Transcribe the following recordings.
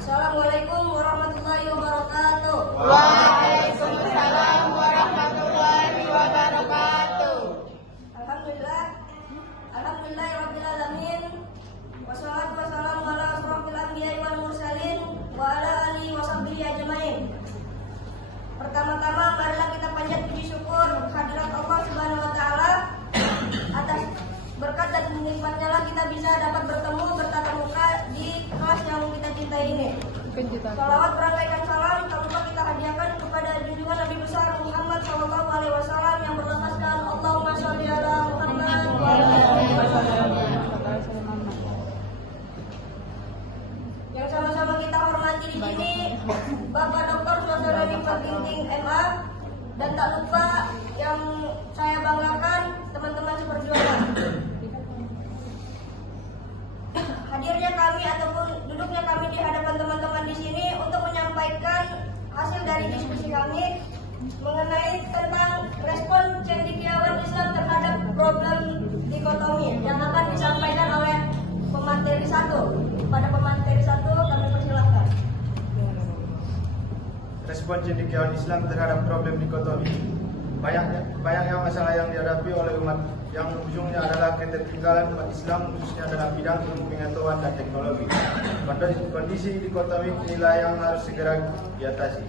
Assalamualaikum warahmatullahi wabarakatuh. Waalaikumsalam warahmatullahi wabarakatuh. Alhamdulillahirabbil alamin. Wassalatu wassalamu ala asrofil anbiya'i wal mursalin wa ala alihi wa sahbihi ajmain. Pertama-tama marilah kita panjat puji syukur kehadirat Allah Subhanahu wa taala atas berkat dan nikmatnya lah kita bisa dapat bertemu bertatap muka di kelas yang kita cintai ini. Salawat berangkaikan salam tak lupa kita hadiahkan kepada junjungan Nabi besar Muhammad SAW yang berlafazkan Allahumma sholli ala Muhammad wa ala ali Muhammad. Yang sama-sama kita hormati di sini Bapak Dr. Sosodoni Perginting MA, dan tak lupa yang saya banggakan teman-teman seperjuangan. Hadirnya kami ataupun duduknya kami di hadapan teman-teman di sini untuk menyampaikan hasil dari diskusi kami mengenai tentang respon cendekiawan Islam terhadap problem dikotomi yang akan disampaikan oleh pemateri 1. Pada pemateri 1 kami persilahkan. Respon cendekiawan Islam terhadap problem dikotomi. Banyaknya masalah yang dihadapi oleh umat yang ujungnya adalah ketertinggalan umat Islam khususnya dalam bidang ilmu pengetahuan dan teknologi. Kondisi dikotomi inilah yang harus segera diatasi.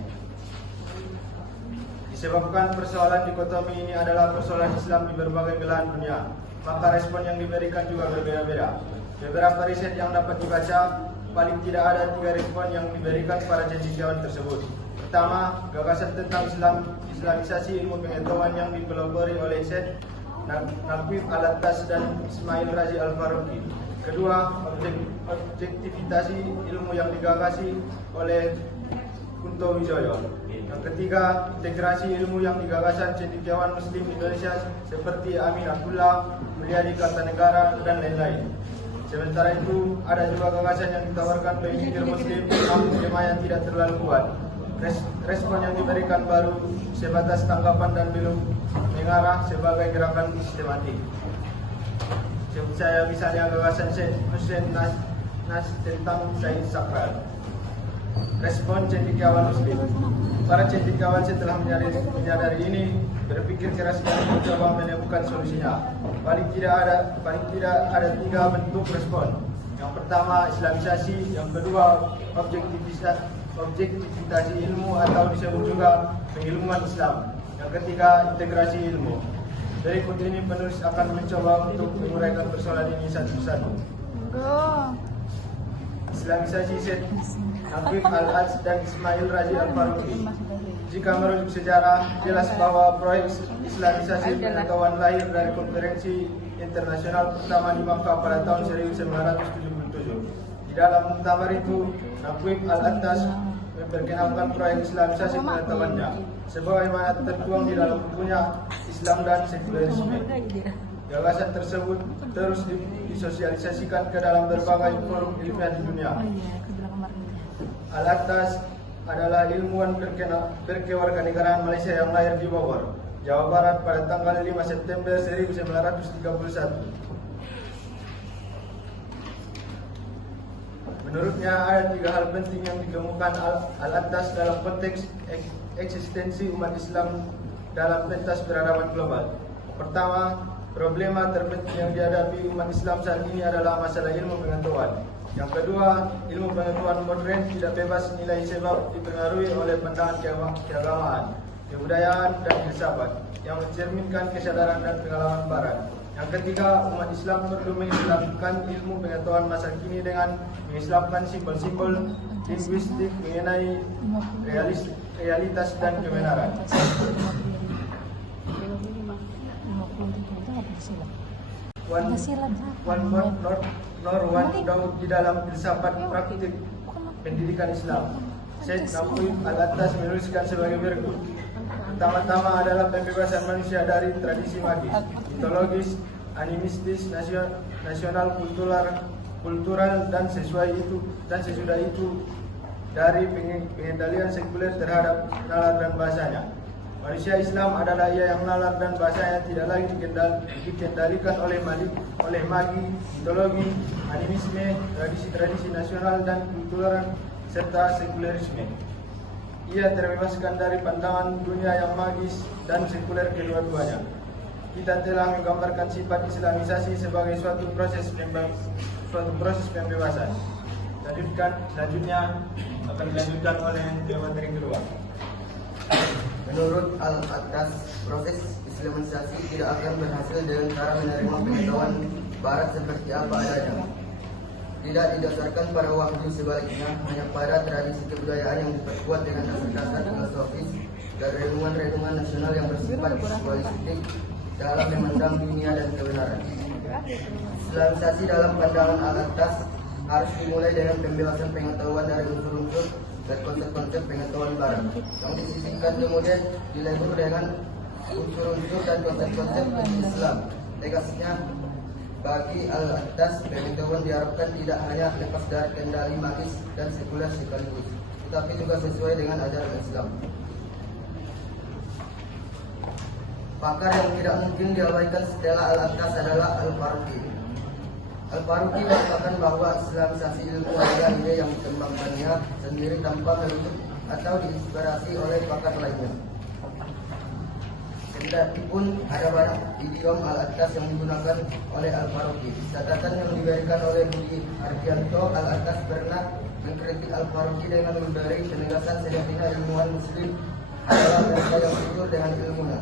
Disebabkan persoalan dikotomi ini adalah persoalan Islam di berbagai belahan dunia, maka respon yang diberikan juga berbeda-beda. Beberapa riset yang dapat dibaca, paling tidak ada 3 respon yang diberikan para cendekiawan tersebut. Pertama, gagasan tentang Islamisasi ilmu pengetahuan yang dipelopori oleh Syekh Naqib Al-Attas dan Ismail Razi Al-Faruqi. Kedua, objektivitas ilmu yang digagasi oleh Kunto Wijoyo. Yang ketiga, integrasi ilmu yang digagasan cendekiawan Muslim Indonesia seperti Amin Abdullah, Mulyadi Kartanegara, dan lain-lain. Sementara itu, ada juga gagasan yang ditawarkan oleh pikir Muslim namun yang tidak terlalu kuat. Respon yang diberikan baru sebatas tanggapan dan belum mengarah sebagai gerakan sistematik. Saya misalnya gagasan Syekh Hussein Nas tentang Said Sakral. Respon cendekiawan Muslim. Para cendekiawan setelah menyadari ini berpikir keras dan mencoba menemukan solusinya. Paling tidak ada 3 bentuk respon. Yang pertama, Islamisasi. Yang kedua, objektivitas ilmu atau disebut juga pengilmuan Islam. Yang ketiga, integrasi ilmu. Berikut ini penulis akan mencoba untuk menguraikan persoalan ini satu-satu. Islamisasi Syekh Naqib Al-Attas dan Ismail Razi Al-Faruqi. Jika merujuk sejarah, jelas bahwa proyek Islamisasi pengetahuan lahir dari konferensi internasional pertama di Makkah pada tahun 1977. Di dalam muktamar itu, Naqib Al-Attas memperkenalkan proyek Islamisasi pengetahuannya sebagaimana tertuang di dalam bukunya Islam dan Sekularisme. Gagasan tersebut terus disosialisasikan ke dalam berbagai forum ilmiah di dunia. Al-Attas adalah ilmuwan berkewarganegaraan Malaysia yang lahir di Bogor, Jawa Barat pada tanggal 5 September 1931. Menurutnya ada 3 hal penting yang ditemukan Al-Attas dalam konteks eksistensi umat Islam dalam pentas peradaban global. Pertama, problema terpenting yang dihadapi umat Islam saat ini adalah masalah ilmu pengetahuan. Yang kedua, ilmu pengetahuan modern tidak bebas nilai sebab dipengaruhi oleh pandangan keagamaan, kebudayaan, dan filsafat yang mencerminkan kesadaran dan pengalaman barat. Yang ketiga, umat Islam perlu mengislamkan ilmu pengetahuan masa kini dengan mengislamkan simbol-simbol linguistik mengenai realitas dan kebenaran. One Daud di dalam filsafat praktik pendidikan Islam. Syekh Naqib Al-Attas menuliskan sebagai berikut. Pertama-tama adalah pembebasan manusia dari tradisi magis, mitologis, animistis, nasional, kultural dan sesudah itu dari pengendalian sekuler terhadap nalar dan bahasanya. Manusia Islam adalah ia yang nalar dan bahasanya tidak lagi dikendalikan oleh magi, mitologi, animisme, tradisi-tradisi nasional dan kultural serta sekulerisme. Ia terbebaskan dari pandangan dunia yang magis dan sekuler kedua-duanya. Kita telah menggambarkan sifat Islamisasi sebagai suatu proses pembebasan. Selanjutnya akan dilanjutkan oleh materi kedua. Menurut Al-Attas, proses Islamisasi tidak akan berhasil dengan cara menerima pengetahuan Barat seperti apa adanya. Tidak didasarkan pada wahyu, sebaliknya hanya pada tradisi kebudayaan yang diperkuat dengan dasar-dasar filosofis dan renungan-renungan nasional yang bersifat visualistik dalam memandang dunia dan kebenaran. Islamisasi dalam pandangan Al-Attas harus dimulai dengan pembebasan pengetahuan dari unsur-unsur dan konsep-konsep pengetahuan Barat yang disisipkan kemudian dilebur dengan unsur-unsur dan konsep-konsep Islam. Tegasnya, bagi Al-Attas, pengetahuan diharapkan tidak hanya lepas dari kendali magis dan sekuler sekaligus, tetapi juga sesuai dengan ajaran Islam. Pakar yang tidak mungkin diabaikan setelah Al-Attas adalah Al-Faruqi. Al-Faruqi mengatakan bahwa Islamisasi ilmu adalah ide yang dikembangkannya sendiri tanpa merujuk atau diinspirasi oleh pakar lainnya. Kendatipun ada banyak idiom Al-Attas yang digunakan oleh Al-Faruqi. Catatan yang diberikan oleh Budi Ardianto, Al-Attas pernah mengkritik Al-Faruqi dengan memberi penegasan sejatinya ilmuwan Muslim adalah mereka yang jujur dengan ilmunya.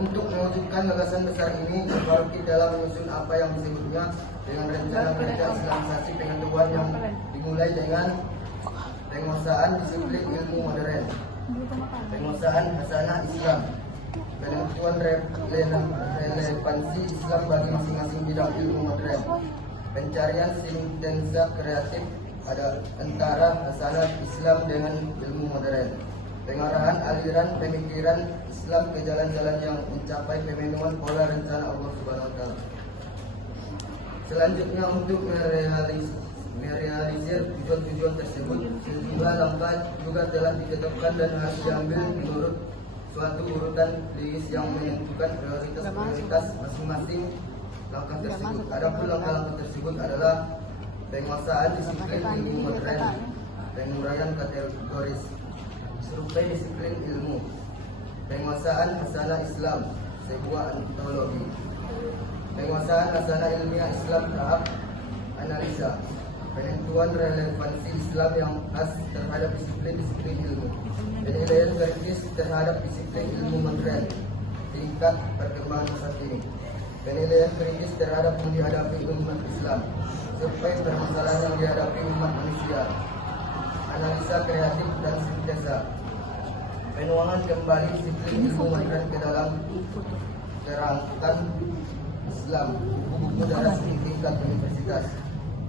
Untuk mewujudkan gagasan besar ini, Al-Faruqi telah menyusun apa yang disebutnya dengan rencana kerja Islamisasi pengetahuan yang dimulai dengan penguasaan disiplin ilmu modern, penguasaan hasanah Islam, penentuan relevansi Islam bagi masing-masing bidang ilmu modern, pencarian sintensa kreatif antara hasanah Islam dengan ilmu modern, pengarahan aliran pemikiran Islam ke jalan-jalan yang mencapai pemenuhan pola rencana Allah Subhanahu wa Ta'ala. Selanjutnya, untuk merealisir tujuan-tujuan tersebut, sejumlah langkah juga telah ditetapkan dan harus diambil menurut suatu urutan list yang menentukan prioritas masing-masing langkah tersebut. Adapun langkah-langkah tersebut adalah penguasaan disiplin ilmu modern, penguraian kategoris, survei disiplin ilmu, penguasaan hasanah Islam, sebuah antologi, penguasaan hasanah ilmiah Islam tahap analisa, penentuan relevansi Islam yang khas terhadap disiplin ilmu, penilaian kritis terhadap disiplin ilmu modern, tingkat perkembangan saat ini, penilaian kritis terhadap yang dihadapi umat Islam, survei permasalahan yang dihadapi umat manusia, analisa kreatif dan sintesa, penuangan kembali disiplin ilmu modern ke dalam kerangka Islam, buku-buku darah tingkat universitas,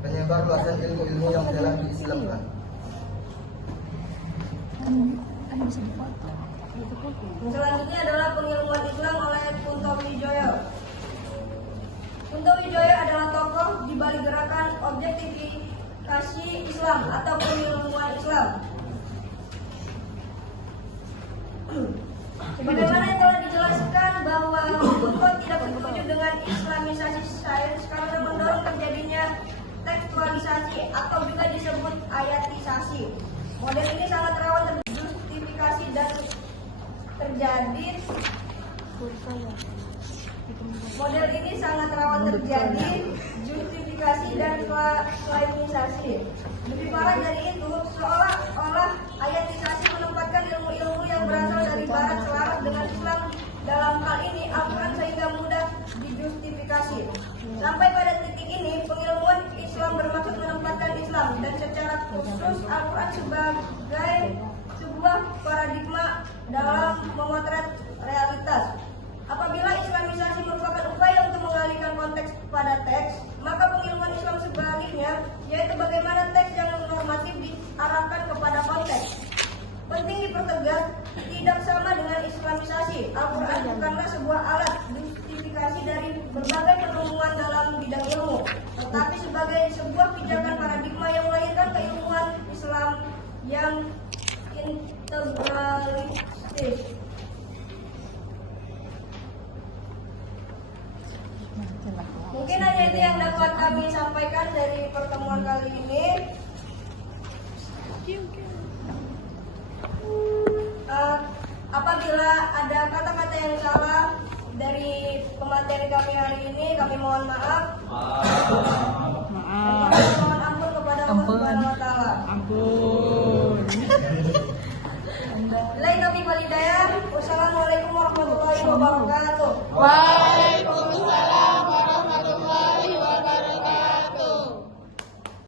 penyebar luasan ilmu-ilmu yang telah diislamkan. Selanjutnya adalah pengilmuan Islam oleh Kunto Wijoyo. Kunto Wijoyo adalah tokoh di balik gerakan objektifikasi Islam atau pengilmuan Islam. Sebagaimana yang telah dijelaskan bahwa Kunto tidak setuju dengan Islamisasi sains karena mendorong terjadinya tekstualisasi atau juga disebut ayatisasi. Model ini sangat rawan terjustifikasi dan terjadi justifikasi dan klaimisasi. Lebih parah dari itu, seolah-olah ayatisasi menempatkan ilmu-ilmu yang berasal dari Barat selaras dengan Islam dalam hal ini Al-Quran sehingga mudah dijustifikasi. Sampai pada titik ini, pengilmuan Islam bermaksud menempatkan Islam dan secara khusus Al-Quran sebagai sebuah paradigma dalam memotret realitas. Apabila Islamisasi merupakan upaya untuk mengalihkan konteks pada teks, maka pengilmuan Islam sebaliknya, yaitu bagaimana teks yang normatif diarahkan kepada konteks. Penting dipertegas, tidak sama dengan Islamisasi. Al-Quran bukanlah sebuah alat justifikasi dari berbagai penemuan dalam bidang ilmu, tetapi sebagai sebuah pijakan paradigma yang melahirkan keilmuan Islam yang integralistis. Mungkin hanya itu yang dapat kami sampaikan dari pertemuan kali ini. Apabila ada kata-kata yang salah dari pemateri kami hari ini, kami mohon maaf. Dan kami mohon ampun kepada Allah Subhanahu wa taala. Ampun. Billahi taufiq wal hidayah. Wassalamualaikum warahmatullahi wabarakatuh. Wah.